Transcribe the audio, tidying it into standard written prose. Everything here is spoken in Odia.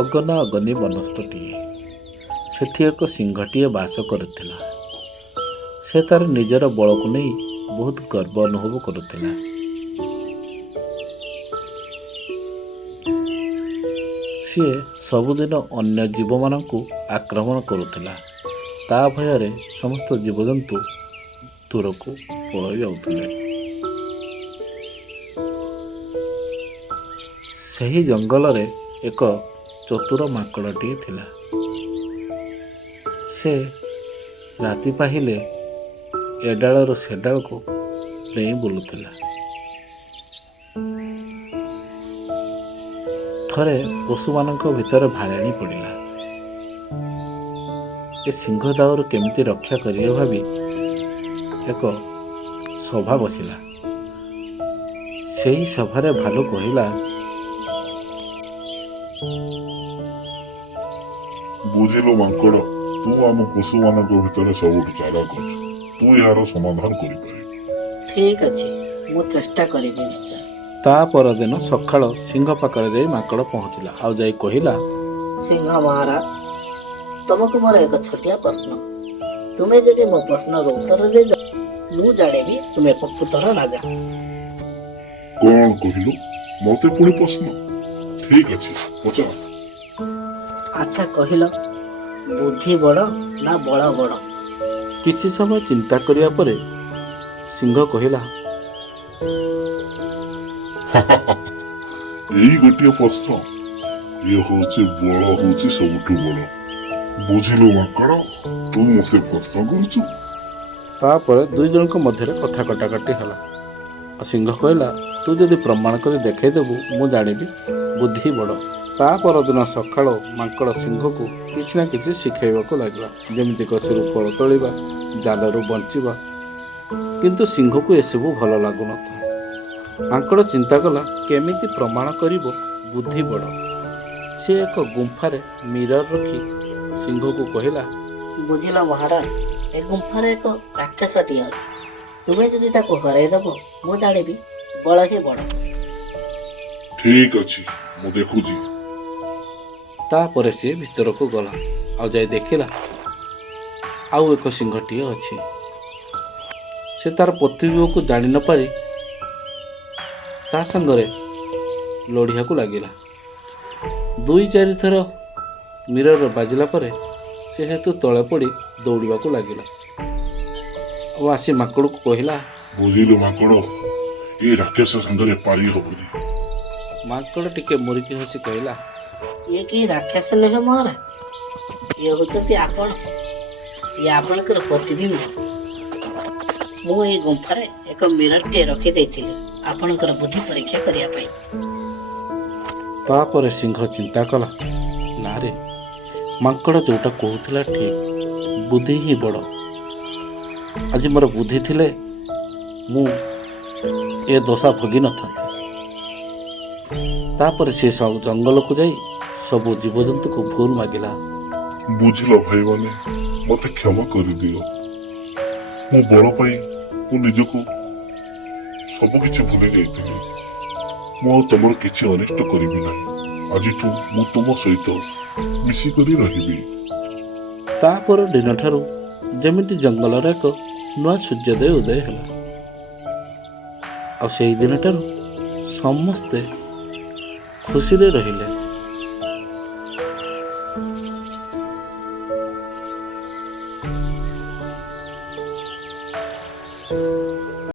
ଅଗନା ଅଗନି ବନସ୍ତଟିଏ। ସେଠି ଏକ ସିଂହଟିଏ ବାସ କରୁଥିଲା। ସେ ତାର ନିଜର ବଳକୁ ନେଇ ବହୁତ ଗର୍ବ ଅନୁଭବ କରୁଥିଲା। ସିଏ ସବୁଦିନ ଅନ୍ୟ ଜୀବମାନଙ୍କୁ ଆକ୍ରମଣ କରୁଥିଲା। ତା ଭୟରେ ସମସ୍ତ ଜୀବଜନ୍ତୁ ଦୂରକୁ ପଳାଇ ଯାଉଥିଲେ। ସେହି ଜଙ୍ଗଲରେ ଏକ ଚତୁର ମାଙ୍କଡ଼ଟିଏ ଥିଲା। ସେ ରାତି ପାହିଲେ ଏ ଡାଳରୁ ସେ ଡାଳକୁ ଡେଇଁ ବୁଲୁଥିଲା। ଥରେ ପଶୁମାନଙ୍କ ଭିତରେ ଭାଳେଣି ପଡ଼ିଲା। ଏ ସିଂହ ଦାଉରୁ କେମିତି ରକ୍ଷା କରିବେ ଭାବି ଏକ ସଭା ବସିଲା। ସେହି ସଭାରେ ଭାଲୁ କହିଲା, ବୁଝିଲୁ ମାଙ୍କଡ଼, ତୁ ଆମ ପଶୁମାନଙ୍କ ଭିତରେ ସବୁଠୁ ଚାଲାକ ଅଛୁ। ତୁ ଏହାର ସମାଧାନ କରିପାରିବୁ। ଠିକ୍ ଅଛି, ମୁଁ ଚେଷ୍ଟା କରିବି ନିଶ୍ଚୟ। ତା ପରଦିନ ସକାଳ ସିଂହ ପାଖରେ ଯାଇ ମାଙ୍କଡ଼ ପହଞ୍ଚିଲା। ଆଉ ଯାଇ କହିଲା, ସିଂହ ମହାରାଜ, ତୁମକୁ ମୋର ଏକ ଛୋଟିଆ ପ୍ରଶ୍ନ। ତୁମେ ଯଦି ମୋ ପ୍ରଶ୍ନର ଉତ୍ତର ଦେଇଦ, ମୁଁ ଜାଣିବି ତୁମେ ପ୍ରକୃତର ରାଜା। କଣ କହିଲୁ? ମତେ ପୁଣି ପ୍ରଶ୍ନ? ଠିକ୍ ଅଛି, ପଚାର। ଆଚ୍ଛା କହିଲ, ବୁଦ୍ଧି ବଡ଼ ନା ବଳ ବଡ଼? କିଛି ସମୟ ଚିନ୍ତା କରିବା ପରେ ସିଂହ କହିଲା, ଏଇ ଗୋଟିଏ ପ୍ରଶ୍ନ? ଇଏ ହଉଛି ବଳ ହଉଛି ସବୁଠୁ ବଡ଼। ବୁଝିଲୁ ମାଙ୍କଡ଼, ତୁ ମତେ ପ୍ରଶ୍ନ କରୁଛୁ? ତାପରେ ଦୁଇ ଜଣଙ୍କ ମଧ୍ୟରେ କଥା କଟାକଟି ହେଲା। ଆଉ ସିଂହ କହିଲା, ତୁ ଯଦି ପ୍ରମାଣ କରି ଦେଖାଇଦେବୁ, ମୁଁ ଜାଣିବି ବୁଦ୍ଧି ବଡ଼। ତା ପରଦିନ ସକାଳୁ ମାଙ୍କଡ଼ ସିଂହକୁ କିଛି ନା କିଛି ଶିଖାଇବାକୁ ଲାଗିଲା, ଯେମିତି ଗଛରୁ ଫଳ ତୋଳିବା, ଜାଲରୁ ବଞ୍ଚିବା। କିନ୍ତୁ ସିଂହକୁ ଏସବୁ ଭଲ ଲାଗୁନଥାଏ। ମାଙ୍କଡ଼ ଚିନ୍ତା କଲା, କେମିତି ପ୍ରମାଣ କରିବ ବୁଦ୍ଧି ବଡ଼। ସେ ଏକ ଗୁମ୍ଫାରେ ମିରର ରଖି ସିଂହକୁ କହିଲା, ବୁଝିଲ ମହାରାଜ, ଏ ଗୁମ୍ଫାରେ ଏକ ରାକ୍ଷସଟିଏ ଅଛି। ତୁମେ ଯଦି ତାକୁ ହରାଇଦେବ, ମୁଁ ଜାଣିବି ବଳ ହିଁ ବଡ଼। ଠିକ୍ ଅଛି, ମୁଁ ଦେଖୁଛି। ତାପରେ ସିଏ ଭିତରକୁ ଗଲା। ଆଉ ଯାଇ ଦେଖିଲା, ଆଉ ଏକ ସିଂହଟିଏ ଅଛି। ସେ ତାର ପ୍ରତିବିମ୍ବକୁ ଜାଣି ନ ପାରି ତା ସାଙ୍ଗରେ ଲଢ଼ିବାକୁ ଲାଗିଲା। 2-4 ଥର ମିରର ବାଜିଲା ପରେ ସେ ହେତୁ ତଳେ ପଡ଼ି ଦୌଡ଼ିବାକୁ ଲାଗିଲା। ଆଉ ଆସି ମାଙ୍କଡ଼କୁ କହିଲା, ବୁଝିଲୁ ମାଙ୍କଡ଼, ଏ ରାକ୍ଷସ ସାଙ୍ଗରେ ପାରି ହବନି। ମାଙ୍କଡ଼ ଟିକେ ମୁରୁକି ହସି କହିଲା, ଇଏ କି ରାକ୍ଷସ ନୁହେଁ ମହାରାଜ, ଇଏ ହେଉଛନ୍ତି ଆପଣ। ଇଏ ଆପଣଙ୍କର ପ୍ରତିବିମ୍ବ। ମୁଁ ଏଇ ଗୁମ୍ଫାରେ ଏକ ମିରରଟିଏ ରଖିଦେଇଥିଲି ଆପଣଙ୍କର ବୁଦ୍ଧି ପରୀକ୍ଷା କରିବା ପାଇଁ। ତାପରେ ସିଂହ ଚିନ୍ତା କଲା, ନାରେ, ମାଙ୍କଡ଼ ଯୋଉଟା କହୁଥିଲା ଠିକ୍, ବୁଦ୍ଧି ହିଁ ବଡ଼। ଆଜି ମୋର ବୁଦ୍ଧି ଥିଲେ ମୁଁ ଏ ଦଶା ଭୋଗିନଥାନ୍ତି। ତାପରେ ସେ ଜଙ୍ଗଲକୁ ଯାଇ ସବୁ ଜୀବଜନ୍ତୁଙ୍କୁ ଭୁଲ ମାଗିଲା। ବୁଝିଲ ଭାଇମାନେ, ମତେ କ୍ଷମା କରିଦିଅ। ମୋ ବଳ ପାଇଁ ମୁଁ ନିଜକୁ ସବୁକିଛି ଭୁଲି ଯାଇଥିଲି। ମୁଁ ଆଉ ତମର କିଛି ଅନିଷ୍ଟ କରିବି ନାହିଁ। ଆଜିଠୁ ମୁଁ ତୁମ ସହିତ ମିଶିକରି ରହିବି। ତାପର ଦିନଠାରୁ ଯେମିତି ଜଙ୍ଗଲରେ ଏକ ନୂଆ ସୂର୍ଯ୍ୟୋଦୟ ଉଦୟ ହେଲା। ଆଉ ସେଇ ଦିନଠାରୁ ସମସ୍ତେ ଖୁସିରେ ରହିଲେ।